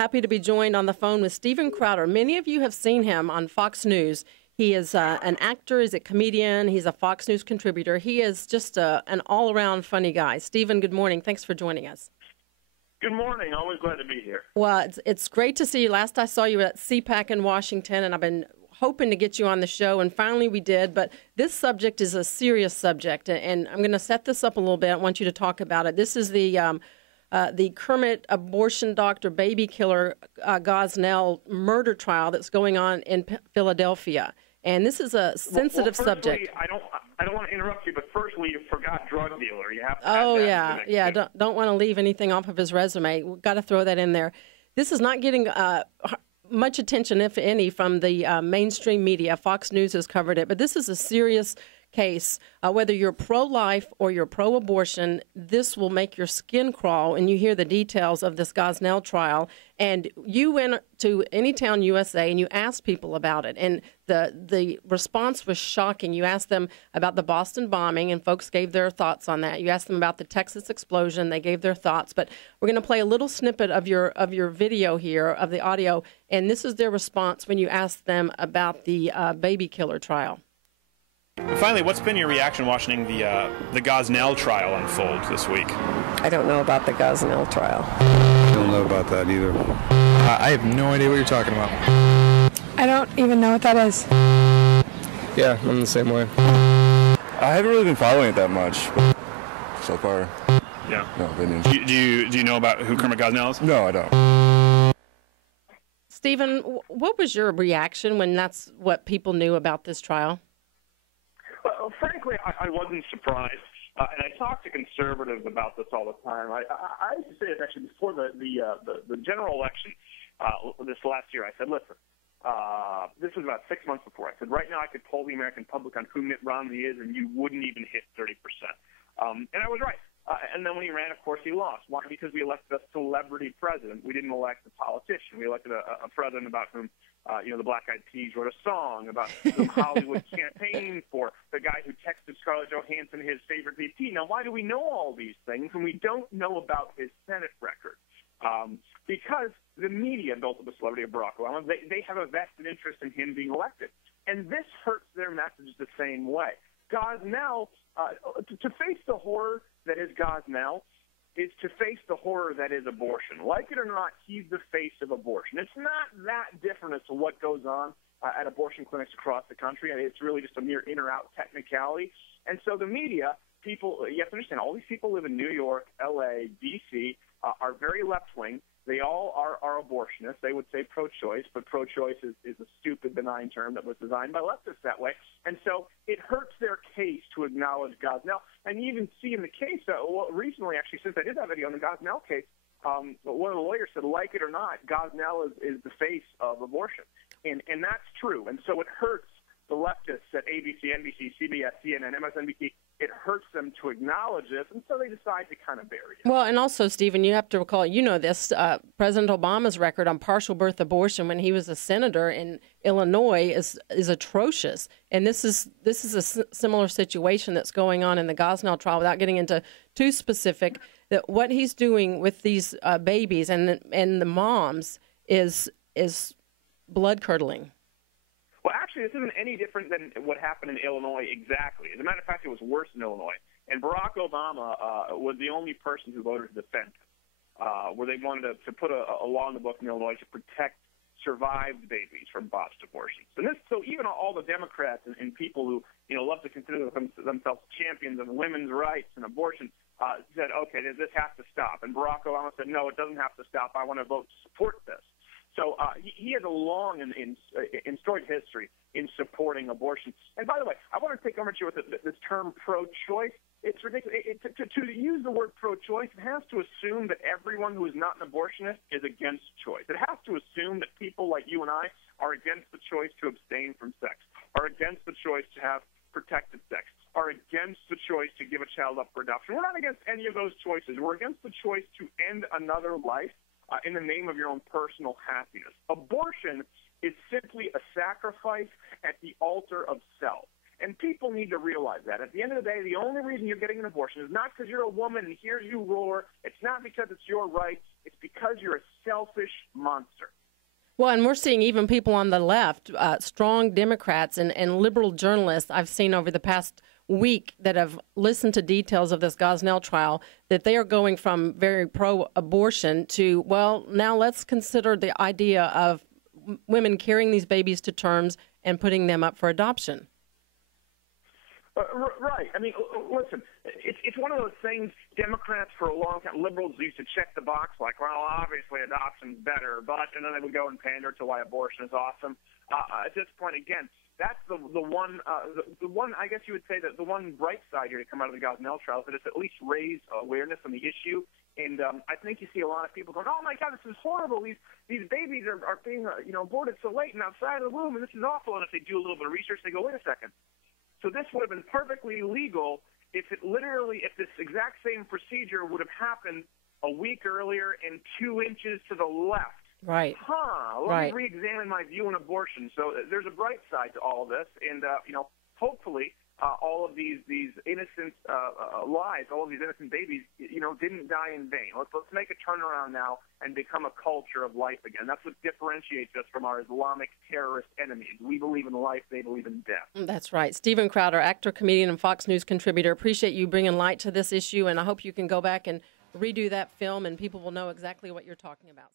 happy to be joined on the phone with Steven Crowder. Many of you have seen him on Fox News. He is an actor, he's a comedian, he's a Fox News contributor. He is just an all-around funny guy. Steven, good morning. Thanks for joining us. Good morning. Always glad to be here. Well, it's great to see you. Last I saw you at CPAC in Washington, and I've been hoping to get you on the show, and finally we did. But this subject is a serious subject, and I'm going to set this up a little bit. I want you to talk about it. This is the Kermit abortion doctor, baby killer Gosnell murder trial that's going on in Philadelphia. And this is a sensitive subject. I don't want to interrupt you, but firstly, you forgot drug dealer. You have to. Oh yeah. Don't want to leave anything off of his resume. We've got to throw that in there. This is not getting much attention, if any, from the mainstream media. Fox News has covered it, but this is a serious case. Whether you're pro-life or you're pro-abortion, this will make your skin crawl, and you hear the details of this Gosnell trial. And you went to Anytown, USA, and you asked people about it, and the response was shocking. You asked them about the Boston bombing, and folks gave their thoughts on that. You asked them about the Texas explosion. They gave their thoughts. But we're going to play a little snippet of your video here, of the audio, and this is their response when you asked them about the baby killer trial. Finally, what's been your reaction watching the Gosnell trial unfold this week? I don't know about the Gosnell trial. I don't know about that either. I have no idea what you're talking about. I don't even know what that is. Yeah, I'm the same way. I haven't really been following it that much so far. Yeah. No opinion. Do you know about who Kermit Gosnell is? No, I don't. Steven, what was your reaction when that's what people knew about this trial? Well, frankly, I wasn't surprised, and I talk to conservatives about this all the time. I used to say this actually before the general election this last year. I said, listen, this was about 6 months before. I said, right now I could poll the American public on who Mitt Romney is, and you wouldn't even hit 30%. And I was right. And then when he ran, of course, he lost. Why? Because we elected a celebrity president. We didn't elect a politician. We elected a president about whom, the Black Eyed Peas wrote a song, about whom Hollywood campaigned for, the guy who texted Scarlett Johansson his favorite VP. Now, why do we know all these things when we don't know about his Senate record? Because the media built up the celebrity of Barack Obama. They have a vested interest in him being elected. And this hurts their message the same way. Gosnell, to face the horror that is Gosnell is to face the horror that is abortion. Like it or not, he's the face of abortion. It's not that different as to what goes on at abortion clinics across the country. It's really just a mere in or out technicality. And so the media, people, you have to understand, all these people live in New York, L.A., D.C., are very left-wing. They all are abortionists. They would say pro-choice, but pro-choice is a stupid, benign term that was designed by leftists that way. And so it hurts their case to acknowledge Gosnell. And you even see in the case, recently, actually, since I did that video on the Gosnell case, one of the lawyers said, like it or not, Gosnell is the face of abortion. And that's true. And so it hurts the leftists at ABC, NBC, CBS, CNN, MSNBC. It hurts them to acknowledge this, and so they decide to kind of bury it. Well, and also, Stephen, you have to recall, you know this, President Obama's record on partial birth abortion when he was a senator in Illinois is atrocious. And this is a similar situation that's going on in the Gosnell trial, without getting into too specific, that what he's doing with these babies and the moms is blood-curdling. Well, actually, this isn't any different than what happened in Illinois exactly. As a matter of fact, it was worse in Illinois. And Barack Obama was the only person who voted to defend it, where they wanted to put a law in the book in Illinois to protect survived babies from botched abortions. And so even all the Democrats and people who love to consider themselves champions of women's rights and abortion said, okay, this has to stop. And Barack Obama said, no, it doesn't have to stop. I want to vote to support this. So he has a long and storied history in supporting abortion. And by the way, I want to take umbrage with this term pro-choice. It's ridiculous. To use the word pro-choice, it has to assume that everyone who is not an abortionist is against choice. It has to assume that people like you and I are against the choice to abstain from sex, are against the choice to have protected sex, are against the choice to give a child up for adoption. We're not against any of those choices. We're against the choice to end another life in the name of your own personal happiness. Abortion is simply a sacrifice at the altar of self. And people need to realize that. At the end of the day, the only reason you're getting an abortion is not because you're a woman and here you roar. It's not because it's your right. It's because you're a selfish monster. Well, and we're seeing even people on the left, strong Democrats and liberal journalists I've seen over the past week that have listened to details of this Gosnell trial, that they are going from very pro-abortion to, well, now let's consider the idea of women carrying these babies to terms and putting them up for adoption. Right. I mean, listen, it's one of those things Democrats for a long time, liberals used to check the box like, well, obviously adoption's better, but, and then they would go and pander to why abortion is awesome. At this point, again, that's the one, I guess you would say that the one bright side here to come out of the Gosnell trial is that it's at least raised awareness on the issue. And I think you see a lot of people going, oh, my God, this is horrible. These babies are being aborted so late and outside of the womb, and this is awful. And if they do a little bit of research, they go, wait a second. So this would have been perfectly legal if this exact same procedure would have happened a week earlier and 2 inches to the left. Right. Let me re-examine my view on abortion. So there's a bright side to all this, and hopefully all of these innocent lives, all of these innocent babies, didn't die in vain. Let's make a turnaround now and become a culture of life again. That's what differentiates us from our Islamic terrorist enemies. We believe in life; they believe in death. That's right. Stephen Crowder, actor, comedian, and Fox News contributor. Appreciate you bringing light to this issue, and I hope you can go back and redo that film, and people will know exactly what you're talking about.